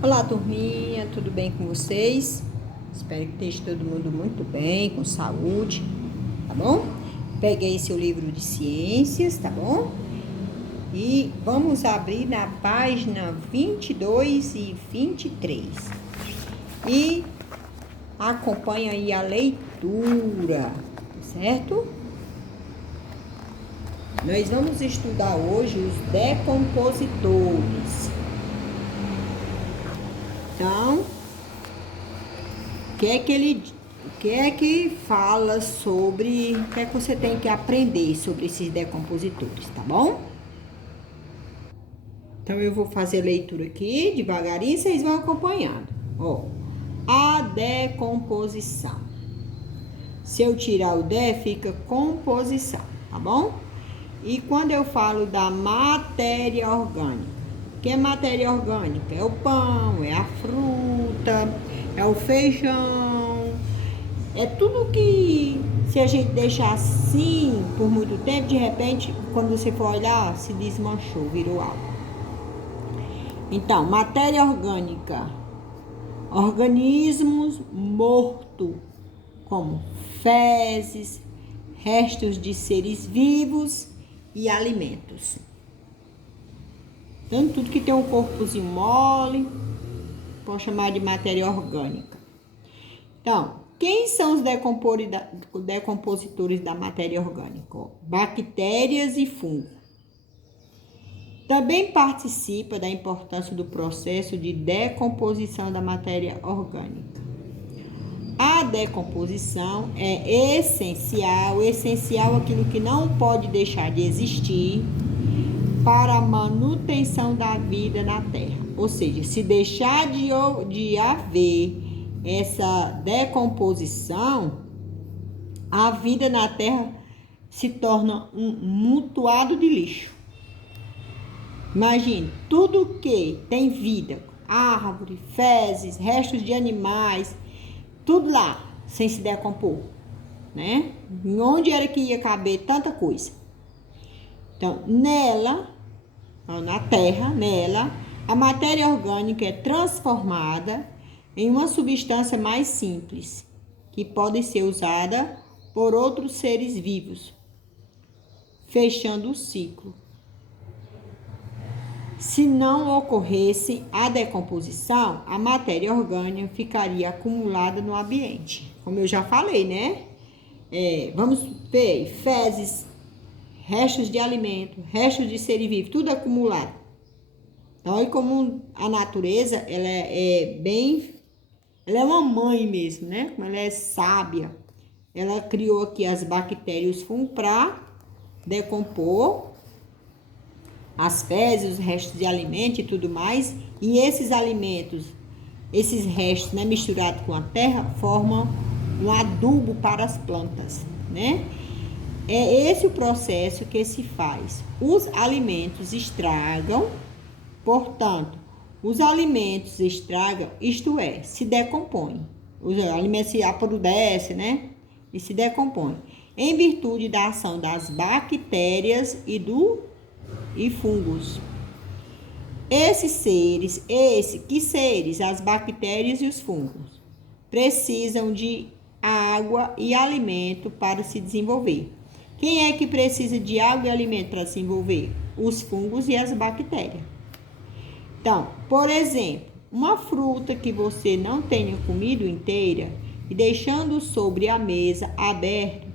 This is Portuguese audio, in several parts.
Olá, turminha, tudo bem com vocês? Espero que esteja todo mundo muito bem, com saúde, tá bom? Peguei seu livro de ciências, tá bom? E vamos abrir na página 22 e 23. E acompanha aí a leitura, certo? Nós vamos estudar hoje os decompositores. Então, o que é que fala sobre, o que é que você tem que aprender sobre esses decompositores, tá bom? Então eu vou fazer a leitura aqui devagarinho, vocês vão acompanhando. Ó, a decomposição. Se eu tirar o de, fica composição, tá bom? E quando eu falo da matéria orgânica, o que é matéria orgânica? É o pão, é a fruta, é o feijão, é tudo que, se a gente deixar assim por muito tempo, de repente, quando você for olhar, se desmanchou, virou água. Então, matéria orgânica, organismos mortos, como fezes, restos de seres vivos e alimentos. Então, tudo que tem um corpozinho mole, pode chamar de matéria orgânica. Então, quem são os decompositores da matéria orgânica? Bactérias e fungos. Também participa da importância do processo de decomposição da matéria orgânica. A decomposição é essencial aquilo que não pode deixar de existir para a manutenção da vida na Terra. Ou seja, se deixar de haver essa decomposição, a vida na Terra se torna um montoado de lixo. Imagine, tudo que tem vida, árvore, fezes, restos de animais, tudo lá, sem se decompor, né? Onde era que ia caber tanta coisa? Então, na Terra, a matéria orgânica é transformada em uma substância mais simples, que pode ser usada por outros seres vivos, fechando o ciclo. Se não ocorresse a decomposição, a matéria orgânica ficaria acumulada no ambiente. Como eu já falei, né? Vamos ver, fezes, restos de alimento, restos de ser vivo, tudo acumulado. Então, olha como a natureza, ela é uma mãe mesmo, né? Como ela é sábia. Ela criou aqui as bactérias e os fungos para decompor as fezes, os restos de alimento e tudo mais. E esses alimentos, esses restos, né, misturados com a terra, formam um adubo para as plantas, né? É esse o processo que se faz. Os alimentos estragam, portanto, os alimentos estragam, isto é, se decompõem. Os alimentos se apodrecem, né? E se decompõem. Em virtude da ação das bactérias e fungos. Que seres? As bactérias e os fungos precisam de água e alimento para se desenvolver. Quem é que precisa de água e alimento para se desenvolver? Os fungos e as bactérias. Então, por exemplo, uma fruta que você não tenha comido inteira e deixando sobre a mesa aberto,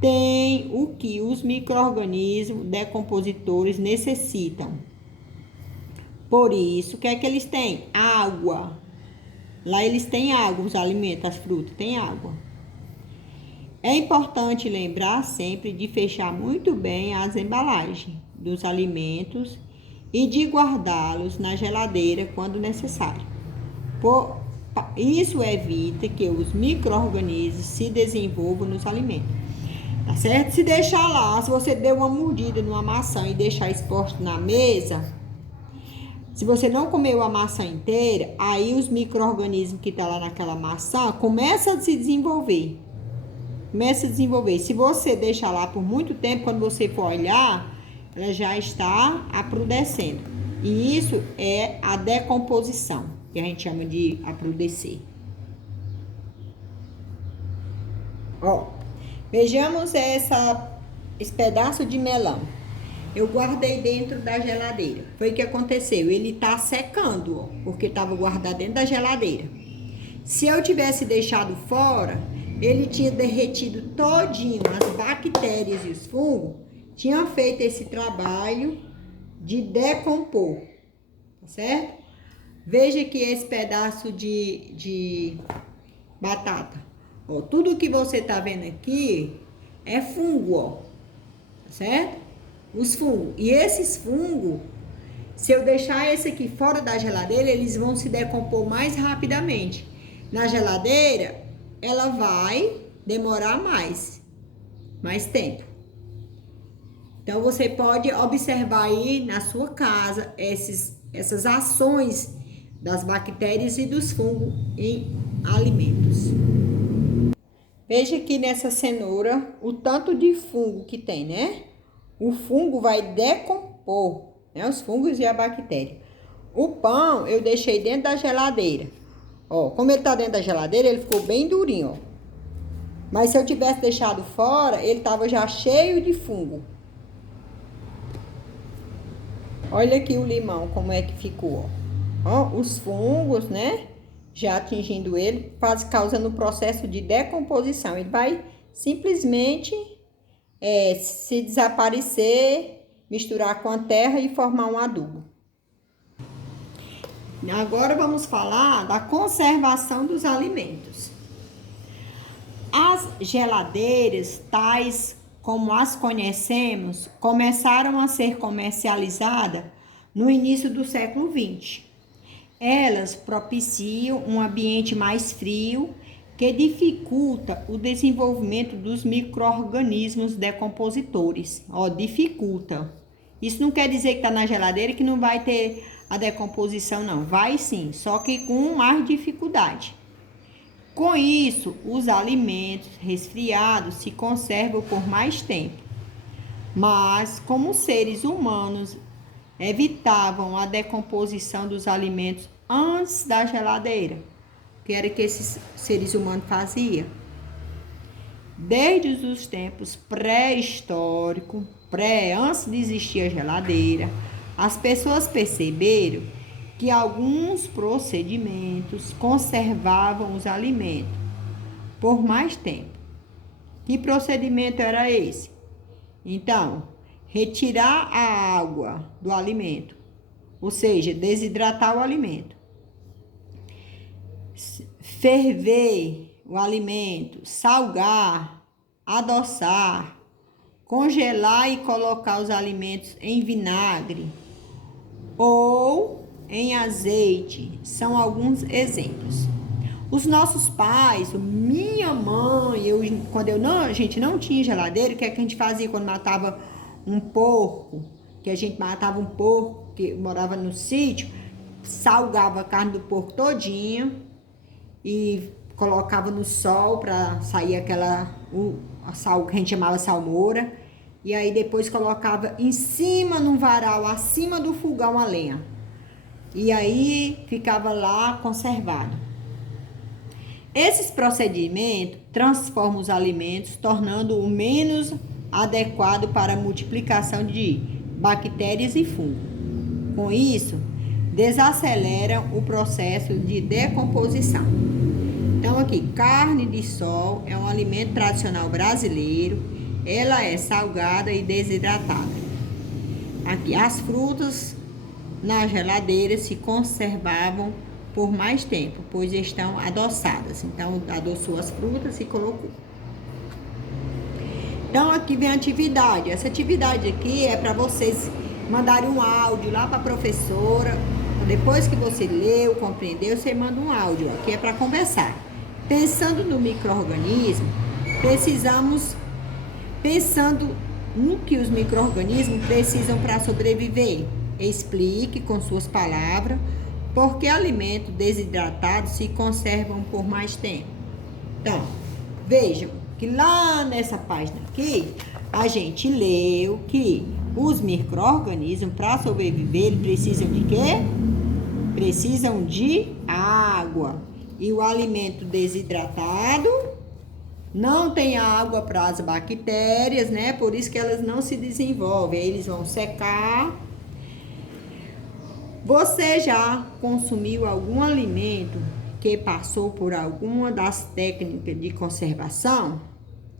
tem o que os micro-organismos decompositores necessitam. Por isso, o que é que eles têm? Água. Lá eles têm água, os alimentos, as frutas têm água. É importante lembrar sempre de fechar muito bem as embalagens dos alimentos e de guardá-los na geladeira quando necessário. Isso evita que os micro-organismos se desenvolvam nos alimentos. Tá certo? Se deixar lá, se você der uma mordida numa maçã e deixar exposto na mesa, se você não comeu a maçã inteira, aí os micro-organismos que estão lá naquela maçã começam a se desenvolver. Se você deixar lá por muito tempo, quando você for olhar, ela já está apodrecendo. E isso é a decomposição. que a gente chama de apodrecer. Ó, vejamos esse pedaço de melão. Eu guardei dentro da geladeira. Foi o que aconteceu, ele tá secando, ó, porque tava guardado dentro da geladeira. Se eu tivesse deixado fora, ele tinha derretido todinho, as bactérias e os fungos tinham feito esse trabalho de decompor, tá certo? Veja que esse pedaço de batata, ó, tudo que você tá vendo aqui é fungo, ó, tá certo? Os fungos. E esses fungos, se eu deixar esse aqui fora da geladeira, eles vão se decompor mais rapidamente. Na geladeira, ela vai demorar mais tempo. Então, você pode observar aí na sua casa essas ações das bactérias e dos fungos em alimentos. Veja aqui nessa cenoura o tanto de fungo que tem, né? O fungo vai decompor, né? Os fungos e a bactéria. O pão eu deixei dentro da geladeira. Ó, como ele tá dentro da geladeira, ele ficou bem durinho, ó. Mas se eu tivesse deixado fora, ele tava já cheio de fungo. Olha aqui o limão, como é que ficou, ó. Ó, os fungos, né? Já atingindo ele, causando o processo de decomposição. Ele vai simplesmente se desaparecer, misturar com a terra e formar um adubo. Agora vamos falar da conservação dos alimentos. As geladeiras, tais como as conhecemos, começaram a ser comercializadas no início do século XX. Elas propiciam um ambiente mais frio que dificulta o desenvolvimento dos micro-organismos decompositores. Ó, dificulta. Isso não quer dizer que está na geladeira que não vai ter a decomposição, não. Vai sim, só que com mais dificuldade. Com isso, os alimentos resfriados se conservam por mais tempo. Mas, como seres humanos evitavam a decomposição dos alimentos antes da geladeira, que era que esses seres humanos faziam? Desde os tempos pré-históricos, antes de existir a geladeira, as pessoas perceberam que alguns procedimentos conservavam os alimentos por mais tempo. Que procedimento era esse? Então, retirar a água do alimento, ou seja, desidratar o alimento. Ferver o alimento, salgar, adoçar, congelar e colocar os alimentos em vinagre ou em azeite, são alguns exemplos. Os nossos pais, minha mãe, a gente não tinha geladeira, o que é que a gente fazia quando matava um porco? Que a gente matava um porco que morava no sítio, salgava a carne do porco todinha e colocava no sol para sair a sal que a gente chamava salmoura, e aí depois colocava em cima num varal, acima do fogão a lenha. E aí ficava lá conservado. Esses procedimentos transformam os alimentos, tornando-o menos adequado para a multiplicação de bactérias e fungos. Com isso, desaceleram o processo de decomposição. Então aqui, carne de sol é um alimento tradicional brasileiro. Ela é salgada e desidratada. Aqui, as frutas na geladeira se conservavam por mais tempo, pois estão adoçadas. Então, adoçou as frutas e colocou. Então, aqui vem a atividade. Essa atividade aqui é para vocês mandarem um áudio lá para a professora. Depois que você leu, compreendeu, você manda um áudio. Aqui é para conversar. Pensando no micro-organismo, pensando no que os micro-organismos precisam para sobreviver. Explique com suas palavras por que alimentos desidratados se conservam por mais tempo. Então, vejam que lá nessa página aqui, a gente leu que os micro-organismos, para sobreviver, eles precisam de quê? precisam de água. E o alimento desidratado não tem água para as bactérias, né? Por isso que elas não se desenvolvem. Aí eles vão secar. Você já consumiu algum alimento que passou por alguma das técnicas de conservação?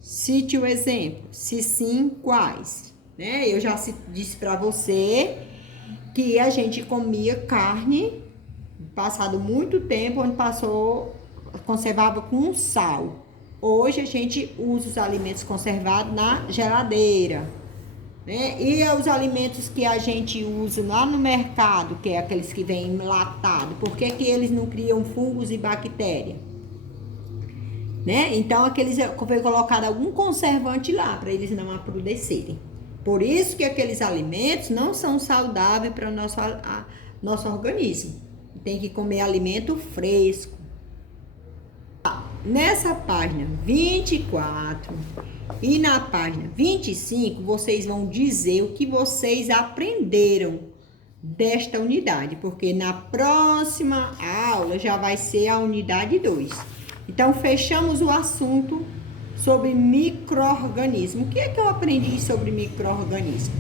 Cite o exemplo. Se sim, quais? Né? Eu já disse para você que a gente comia carne passado muito tempo, onde conservava com sal. Hoje a gente usa os alimentos conservados na geladeira, né? E os alimentos que a gente usa lá no mercado, que é aqueles que vêm enlatados, por que eles não criam fungos e bactérias? Né? Então, aqueles foi colocado algum conservante lá para eles não apodrecerem. Por isso que aqueles alimentos não são saudáveis para o nosso organismo. Tem que comer alimento fresco. Nessa página 24 e na página 25, vocês vão dizer o que vocês aprenderam desta unidade, porque na próxima aula já vai ser a unidade 2. Então, fechamos o assunto sobre micro-organismo. O que é que eu aprendi sobre micro-organismo?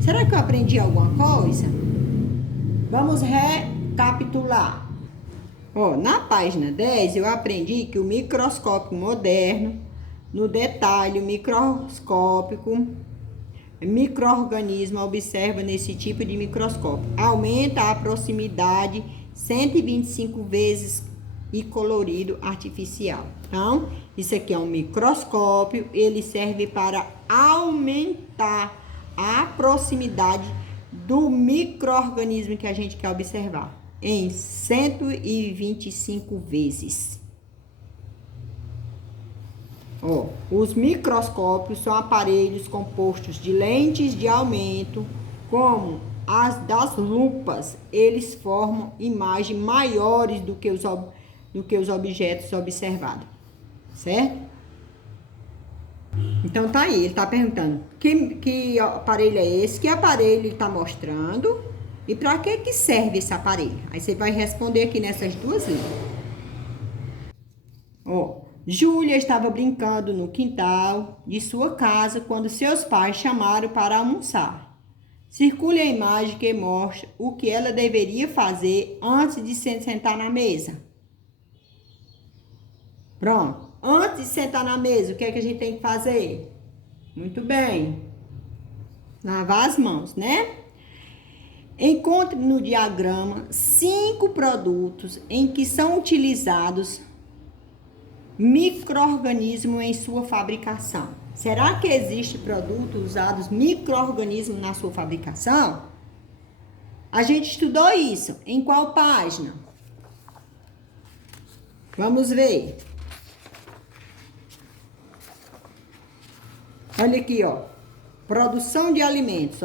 Será que eu aprendi alguma coisa? Vamos recapitular. Na página 10, eu aprendi que o microscópio moderno, no detalhe, o micro-organismo observa nesse tipo de microscópio. Aumenta a proximidade 125 vezes e colorido artificial. Então, isso aqui é um microscópio, ele serve para aumentar a proximidade do micro-organismo que a gente quer observar em 125 vezes. Os microscópios são aparelhos compostos de lentes de aumento, como as das lupas. Eles formam imagens maiores do que os objetos observados, certo? Então tá aí, ele tá perguntando que aparelho é esse, que aparelho ele tá mostrando e para que serve esse aparelho. Aí você vai responder aqui nessas duas linhas. Júlia estava brincando no quintal de sua casa quando seus pais chamaram para almoçar. Circule a imagem que mostra o que ela deveria fazer antes de se sentar na mesa. Pronto. Antes de sentar na mesa, o que é que a gente tem que fazer? Muito bem. Lavar as mãos, né? Encontre no diagrama 5 produtos em que são utilizados micro-organismos em sua fabricação. Será que existe produtos usados micro-organismos na sua fabricação? A gente estudou isso. Em qual página? Vamos ver. Olha aqui, produção de alimentos,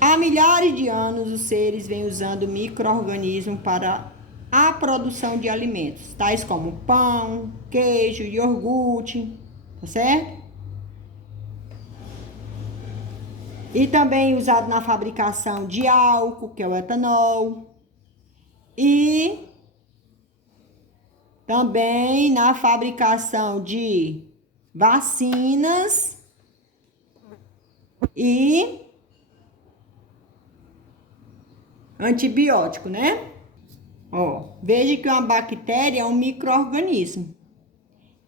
Há milhares de anos, os seres vêm usando micro-organismos para a produção de alimentos, tais como pão, queijo, iogurte, tá certo? E também usado na fabricação de álcool, que é o etanol, e também na fabricação de vacinas e antibiótico, né? Veja que uma bactéria é um micro-organismo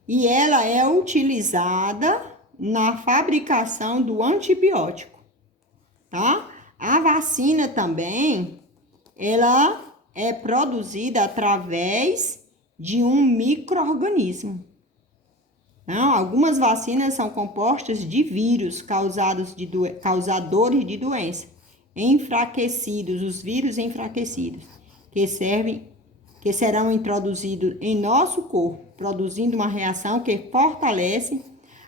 e ela é utilizada na fabricação do antibiótico, tá? A vacina também, ela é produzida através de um micro-organismo. Não, algumas vacinas são compostas de vírus causadores de doença, enfraquecidos, os vírus enfraquecidos, que serão introduzidos em nosso corpo, produzindo uma reação que fortalece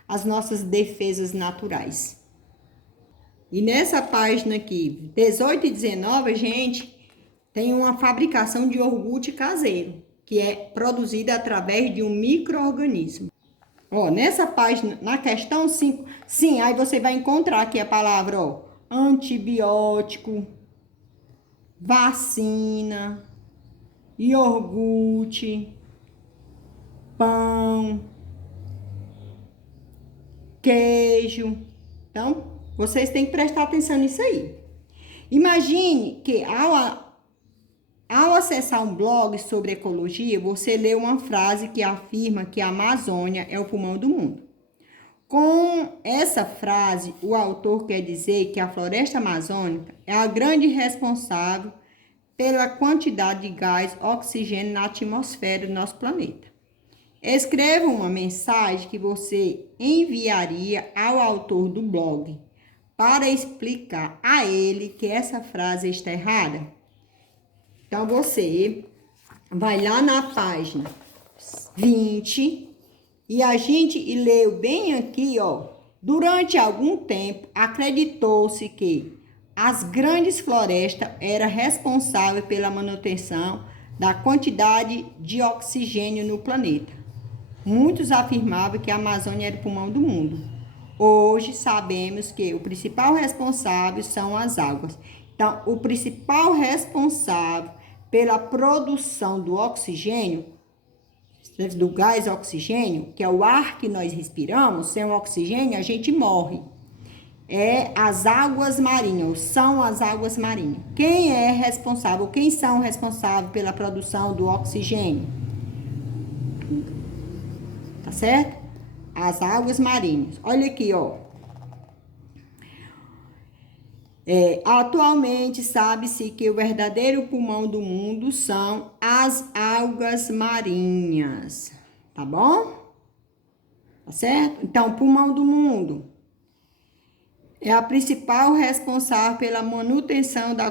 as nossas defesas naturais. E nessa página aqui, 18 e 19, a gente tem uma fabricação de iogurte caseiro, que é produzida através de um micro-organismo. Nessa página, na questão 5, sim, aí você vai encontrar aqui a palavra, antibiótico, vacina, iogurte, pão, queijo. Então, vocês têm que prestar atenção nisso aí. Imagine que ao acessar um blog sobre ecologia, você lê uma frase que afirma que a Amazônia é o pulmão do mundo. Com essa frase, o autor quer dizer que a floresta amazônica é a grande responsável pela quantidade de gás oxigênio na atmosfera do nosso planeta. Escreva uma mensagem que você enviaria ao autor do blog para explicar a ele que essa frase está errada. Então, você vai lá na página 20 e a gente leu bem aqui, ó. Durante algum tempo, acreditou-se que as grandes florestas eram responsáveis pela manutenção da quantidade de oxigênio no planeta. Muitos afirmavam que a Amazônia era o pulmão do mundo. Hoje sabemos que o principal responsável são as águas. Então, o principal responsável pela produção do oxigênio, do gás oxigênio, que é o ar que nós respiramos, sem o oxigênio a gente morre. É as águas marinhas, são as águas marinhas. Quem é responsável, quem são responsáveis pela produção do oxigênio? Tá certo? As águas marinhas. Olha aqui, ó. Atualmente sabe-se que o verdadeiro pulmão do mundo são as algas marinhas, tá bom? Tá certo? Então, pulmão do mundo é a principal responsável pela manutenção da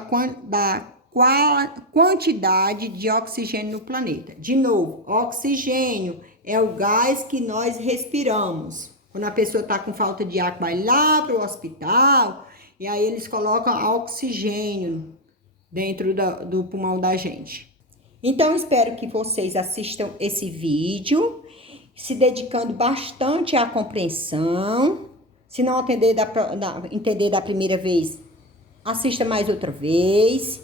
quantidade de oxigênio no planeta. De novo, oxigênio é o gás que nós respiramos. Quando a pessoa está com falta de ar, vai lá para o hospital. E aí eles colocam oxigênio dentro do pulmão da gente. Então, espero que vocês assistam esse vídeo, se dedicando bastante à compreensão. Se não entender da primeira vez, assista mais outra vez.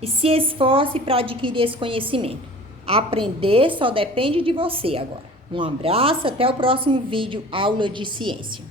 E se esforce para adquirir esse conhecimento. Aprender só depende de você agora. Um abraço, até o próximo vídeo, aula de ciência.